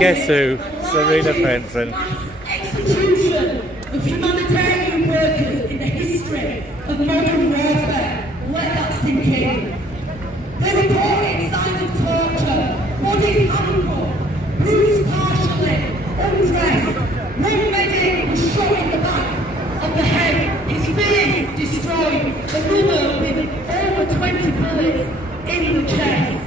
Guess who? Serena Fenton. Execution of humanitarian workers in the history of modern warfare. Let that sink in. They reported signs of torture, bodies handcuffed, bruised partially, undressed. One medic was shot in the back of the head, his face destroyed, another with over 20 bullets in the chest.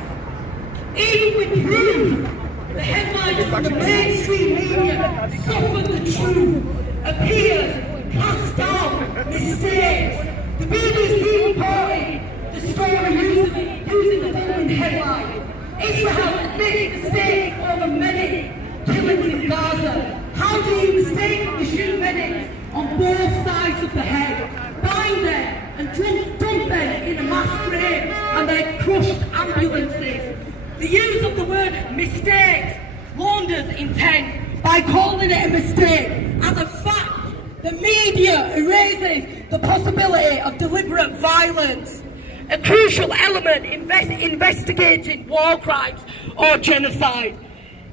Even with proof, the headlines from the mainstream media soften the truth, appears, cast out, mistakes. The BBC reported the story using the following headline: Israel admits mistakes over medic killings in Gaza. How do you mistake machine medics on both sides of the head, bind them and dump them in a mass grave and their crushed ambulances? The use of the word mistakes launders intent by calling it a mistake. As a fact, the media erases the possibility of deliberate violence, a crucial element investigating war crimes or genocide.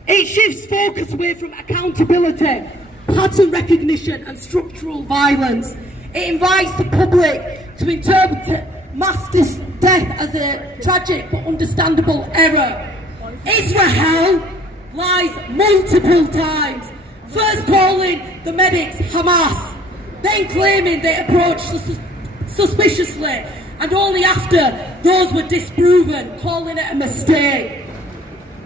It shifts focus away from accountability, pattern recognition and structural violence. It invites the public to interpret mass death as a tragic but understandable error. Israel lies multiple times, first calling the medics Hamas, then claiming they approached suspiciously, and only after those were disproven, calling it a mistake.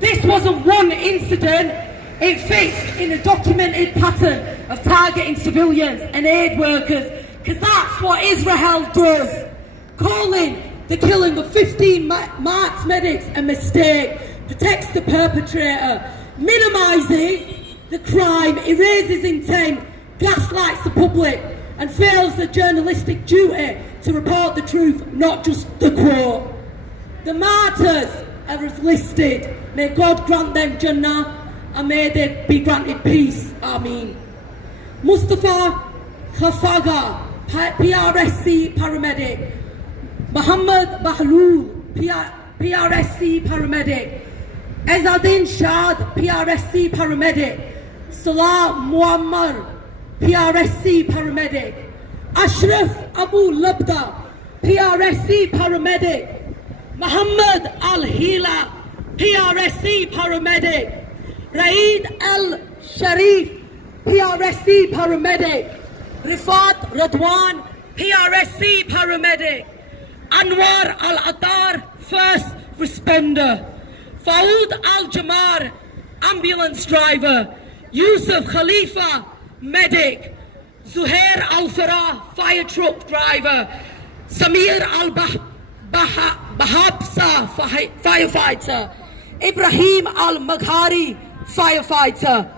This wasn't one incident, it fits in a documented pattern of targeting civilians and aid workers, because that's what Israel does, calling the killing of 15 marked medics a mistake, protects the perpetrator, minimises the crime, erases intent, gaslights the public, and fails the journalistic duty to report the truth, not just the quote. The martyrs are as listed. May God grant them Jannah, and may they be granted peace. Ameen. Mustafa Khafaga, PRSC paramedic. Muhammad Bahlul, PRSC paramedic. Ezadin Shad, PRSC paramedic. Salah Muammar, PRSC paramedic. Ashraf Abu Labda, PRSC paramedic. Muhammad Al-Hila, PRSC paramedic. Raid Al-Sharif, PRSC paramedic. Rifat Radwan, PRSC paramedic. Anwar Al-Attar, first responder. Faoud Al-Jamar, ambulance driver. Yusuf Khalifa, medic. Zuhair Al-Farah, fire truck driver. Samir Al-Bahabsa, firefighter. Ibrahim Al-Maghari, firefighter.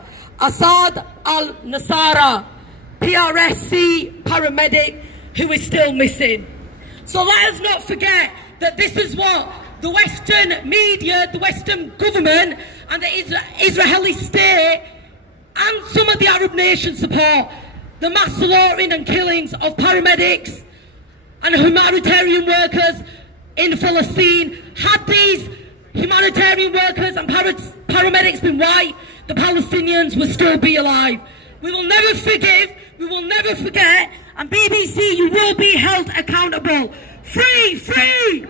Asad Al-Nasara, PRSC paramedic, who is still missing. So let us not forget that this is what the Western media, the Western government and the Israeli state and some of the Arab nations support. The mass slaughtering and killings of paramedics and humanitarian workers in Palestine. Had these humanitarian workers and paramedics been white, the Palestinians would still be alive. We will never forgive, we will never forget, and BBC, you will be held accountable. Free, free!